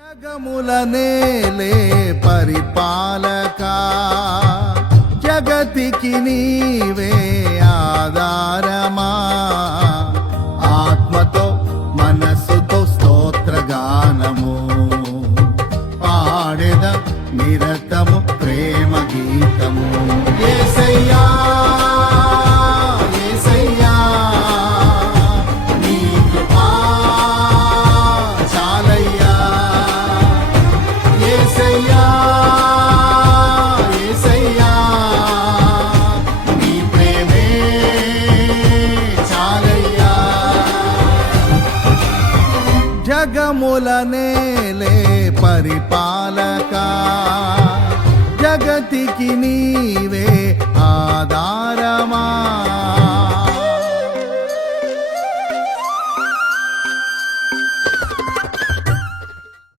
జగములనేలే పరిపాలకా, జగతికి నీవే ఆధారమా. ఆత్మతో మనస్సుతో స్తోత్రగానము పాడెద నిరతము ప్రేమ గీతము. యేసయ్యా యేసయ్యా నీ కృపా చాలయ్యా. యేసయ్యా యేసయ్యా నీ ప్రేమే చాలయ్యా. జగములనేలే పరిపాలకా, జగతికి నీవే ఆధారమా.